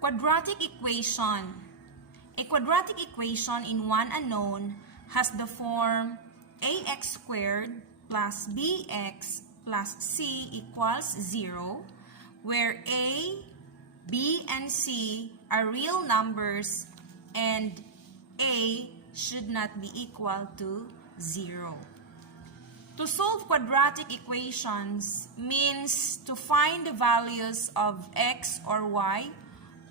Quadratic equation. A quadratic equation in one unknown has the form ax squared plus bx plus c equals 0, where a, b, and c are real numbers and a should not be equal to 0. To solve quadratic equations means to find the values of x or y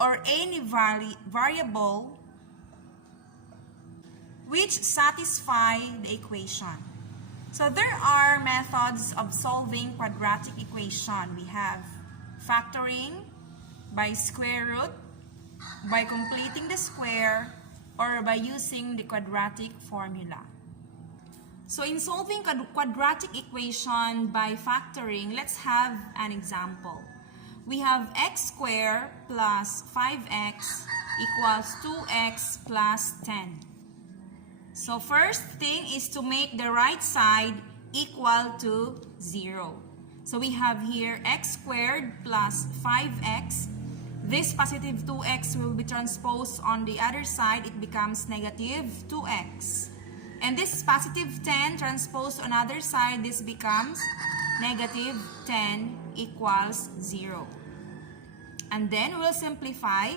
or any variable which satisfy the equation. So there are methods of solving quadratic equation. We have factoring, by square root, by completing the square, or by using the quadratic formula. So in solving quadratic equation by factoring, let's have an example. We have x squared plus 5x equals 2x plus 10. So first thing is to make the right side equal to 0. So we have here x squared plus 5x. This positive 2x will be transposed on the other side. It becomes negative 2x. And this positive 10 transposed on other side, this becomes negative 10 equals 0. And then we'll simplify.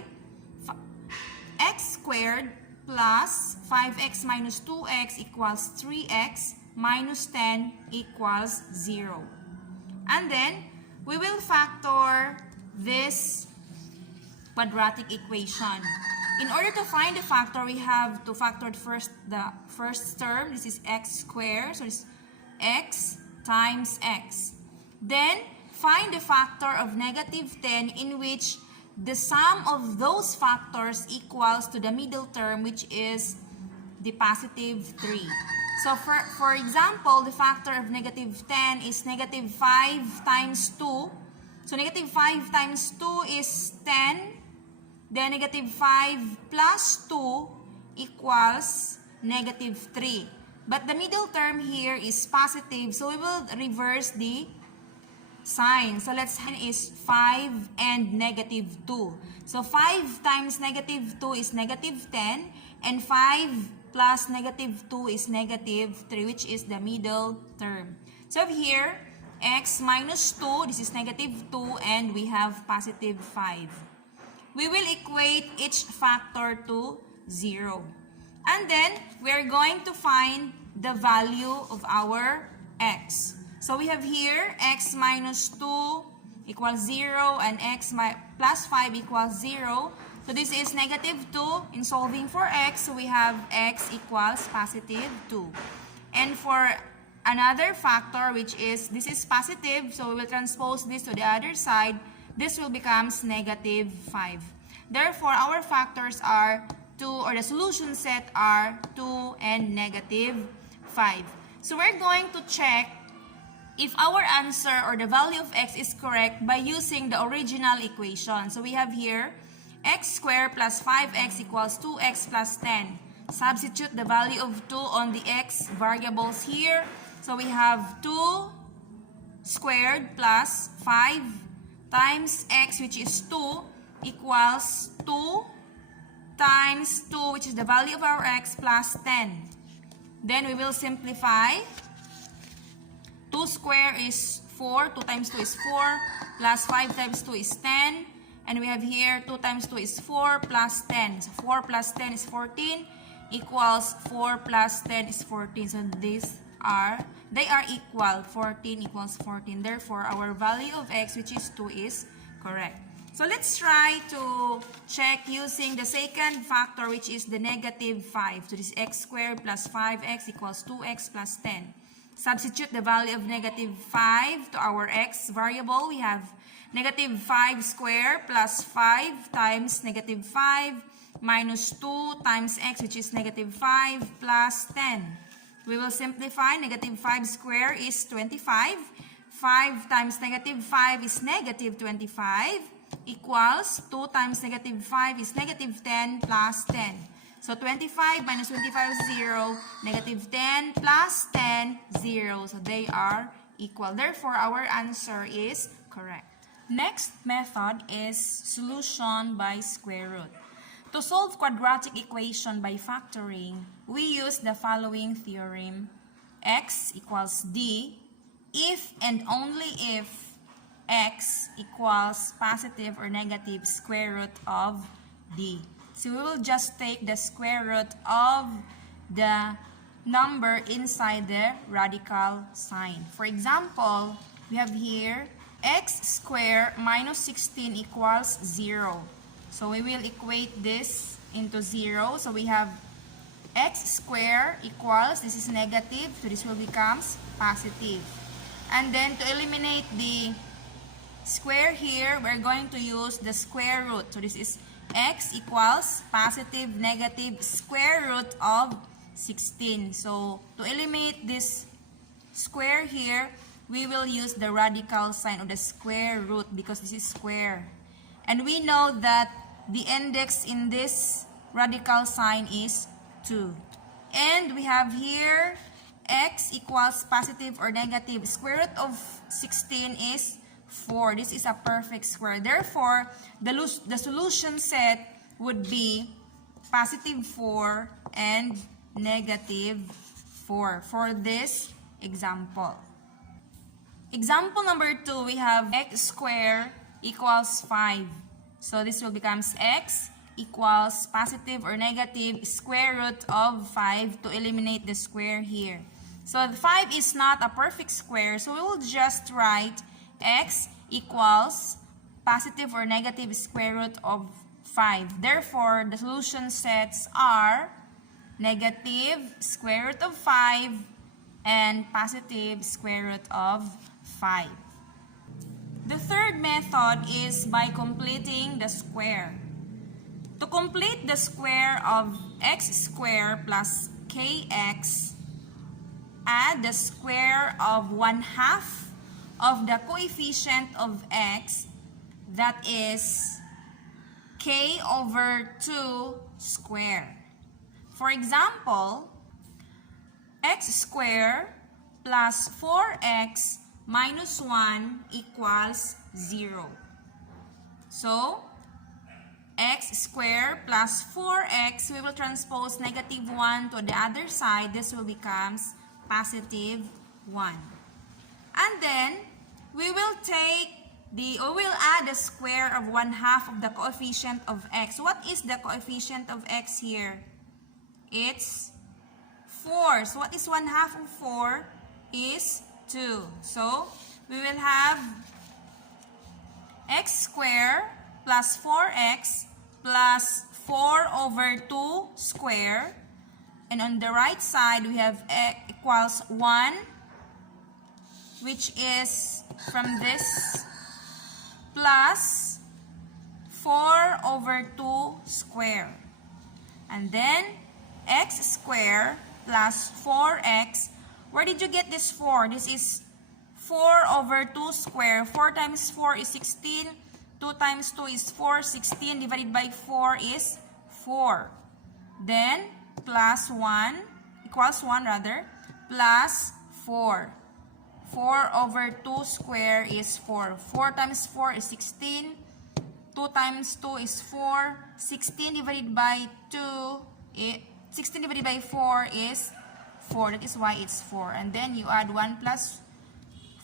X squared plus 5x minus 2x equals 3x minus 10 equals 0. And then we will factor this quadratic equation. In order to find the factor, we have to factor first the first term. This is x squared. So it's x times x. Then find the factor of negative 10 in which the sum of those factors equals to the middle term, which is the positive 3. So for example, the factor of negative 10 is negative 5 times 2. So negative 5 times 2 is 10. Then negative 5 plus 2 equals negative 3. But the middle term here is positive, so we will reverse the sign. So let's hand is 5 and negative 2. So 5 times negative 2 is negative 10, and 5 plus negative 2 is negative 3, which is the middle term. So here, x minus 2, this is negative 2, and we have positive 5. We will equate each factor to 0. And then, we're going to find the value of our x. So we have here, x minus 2 equals 0, and x plus 5 equals 0. So this is negative 2. In solving for x, so we have x equals positive 2. And for another factor, which is, this is positive, so we will transpose this to the other side. This will become negative 5. Therefore, our factors are 2, or the solution set are 2 and negative 5. So we're going to check if our answer or the value of x is correct by using the original equation. So we have here x squared plus 5x equals 2x plus 10. Substitute the value of 2 on the x variables here. So we have 2 squared plus 5 times x, which is 2, equals 2 times 2, which is the value of our x, plus 10. Then we will simplify. 2 squared is 4, 2 times 2 is 4, plus 5 times 2 is 10. And we have here 2 times 2 is 4 plus 10. So 4 plus 10 is 14, equals 4 plus 10 is 14. So they are equal. 14 equals 14. Therefore, our value of x, which is 2, is correct. So let's try to check using the second factor, which is the negative 5. So this is x squared plus 5x equals 2x plus 10. Substitute the value of negative 5 to our x variable. We have negative 5 squared plus 5 times negative 5 minus 2 times x, which is negative 5 plus 10. We will simplify. Negative 5 squared is 25. 5 times negative 5 is negative 25, equals 2 times negative 5 is negative 10 plus 10. So 25 minus 25 is 0, negative 10 plus 10, 0. So they are equal. Therefore, our answer is correct. Next method is solution by square root. To solve quadratic equation by factoring, we use the following theorem. X equals D if and only if x equals positive or negative square root of D. So we will just take the square root of the number inside the radical sign. For example, we have here x squared minus 16 equals 0. So we will equate this into 0. So we have x squared equals, this is negative, so this will becomes positive. And then to eliminate the square here, we're going to use the square root. So this is x equals positive negative square root of 16. So to eliminate this square here, we will use the radical sign or the square root because this is square. And we know that the index in this radical sign is 2. And we have here x equals positive or negative square root of 16 is 4. This is a perfect square. Therefore, the solution set would be positive 4 and negative 4 for this example. Example number 2, we have x squared equals 5. So this will becomes x equals positive or negative square root of 5 to eliminate the square here. So the 5 is not a perfect square, so we will just write x equals positive or negative square root of 5. Therefore, the solution sets are negative square root of 5 and positive square root of 5. The third method is by completing the square. To complete the square of x squared plus kx, add the square of 1/2 of the coefficient of x, that is k over 2 squared. For example, x squared plus 4x minus 1 equals 0. So, x squared plus 4x, we will transpose negative 1 to the other side. This will becomes positive 1. And then, we will add the square of 1/2 of the coefficient of x. What is the coefficient of x here? It's 4. So, what is 1/2 of 4? Is 2. So, we will have x squared plus 4x plus 4 over 2 squared. And on the right side, we have x equals 1, which is from this, plus 4 over 2 squared. And then, x squared plus 4x. Where did you get this 4? This is 4 over 2 squared. 4 times 4 is 16. 2 times 2 is 4. 16 divided by 4 is 4. Then, plus 1, equals 1 rather, plus 4. 4 over 2 squared is 4. 4 times 4 is 16. 2 times 2 is 4. 16 divided by 16 divided by 4 is 4. That is why it's 4. And then you add 1 plus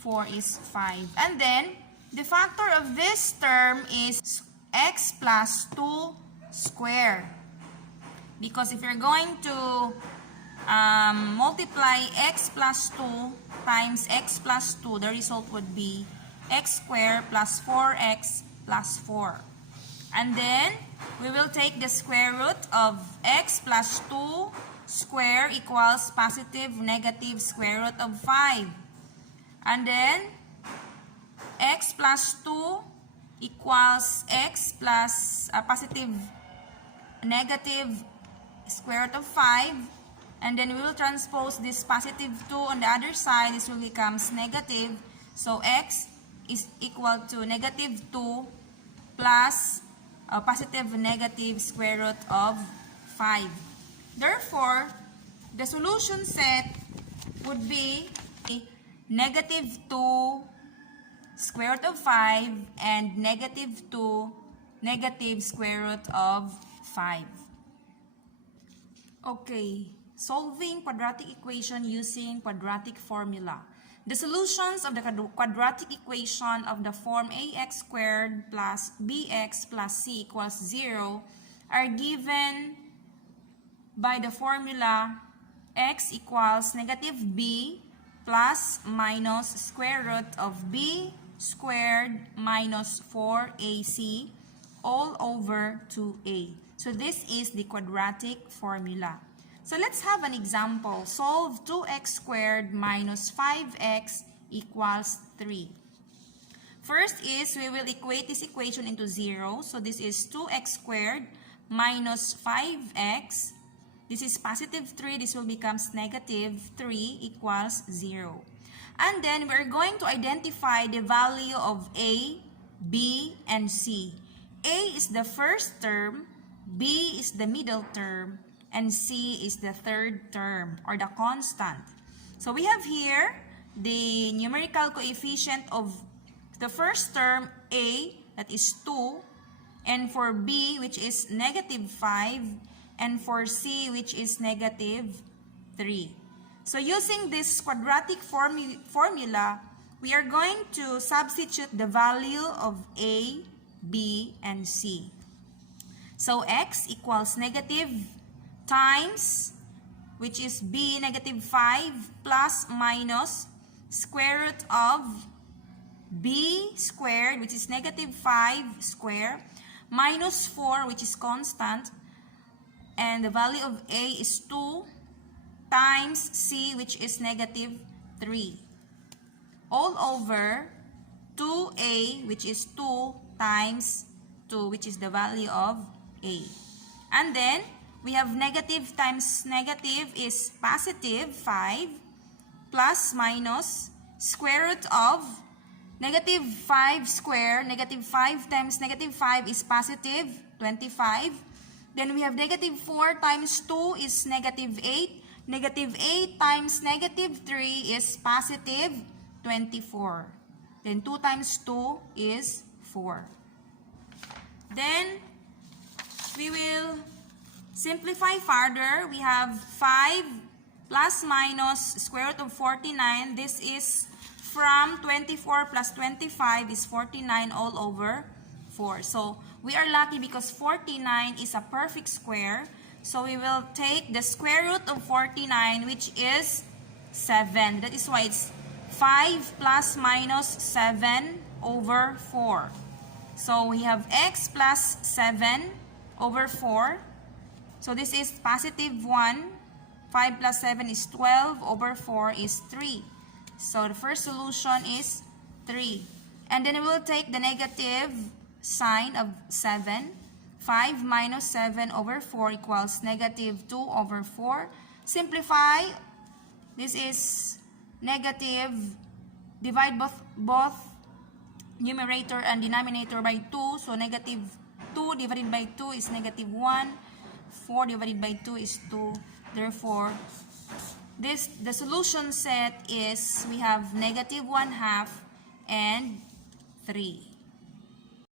4 is 5. And then, the factor of this term is x plus 2 squared. Because if you're going to multiply x plus 2 times x plus 2, the result would be x squared plus 4x plus 4. And then, we will take the square root of x plus 2 square equals positive negative square root of 5. And then, x plus 2 equals x plus positive negative square root of 5. And then we will transpose this positive 2 on the other side. This will becomes negative. So, x is equal to negative 2 plus positive negative square root of 5. Therefore, the solution set would be negative 2 square root of 5, and negative 2, negative square root of 5. Okay, solving quadratic equation using quadratic formula. The solutions of the quadratic equation of the form ax squared plus bx plus c equals 0 are given by the formula x equals negative b plus minus square root of b squared minus 4ac all over 2a. So this is the quadratic formula. So let's have an example. Solve 2x squared minus 5x equals 3. First is we will equate this equation into 0. So this is 2x squared minus 5x. This is positive 3. This will become negative 3 equals 0. And then we're going to identify the value of a, b, and c. A is the first term, b is the middle term, and c is the third term or the constant. So we have here the numerical coefficient of the first term a, that is 2, and for b, which is negative 5, and for c, which is negative 3. So using this quadratic formula, we are going to substitute the value of a, b, and c. So x equals negative times, which is b, negative 5, plus minus square root of b squared, which is negative 5 square, minus 4, which is constant, and the value of a is 2, times c, which is negative 3, all over 2a, which is 2 times 2, which is the value of a. And then we have negative times negative is positive 5, plus minus square root of negative 5 square. Negative 5 times negative 5 is positive 25. Then we have negative 4 times 2 is negative 8. Negative 8 times negative 3 is positive 24. Then 2 times 2 is 4. Then we will simplify further. We have 5 plus minus square root of 49. This is from 24 plus 25 is 49 all over 4. So we are lucky because 49 is a perfect square. So we will take the square root of 49, which is 7. That is why it's 5 plus minus 7 over 4. So we have x plus 7 over 4. So this is positive 1. 5 plus 7 is 12 over 4 is 3. So the first solution is 3. And then we will take the negative sign of 7. 5 minus 7 over 4 equals negative 2 over 4. Simplify. This is negative. Divide both numerator and denominator by 2. So negative 2 divided by 2 is negative 1. 4 divided by 2 is 2. Therefore, the solution set is we have negative 1/2 and 3.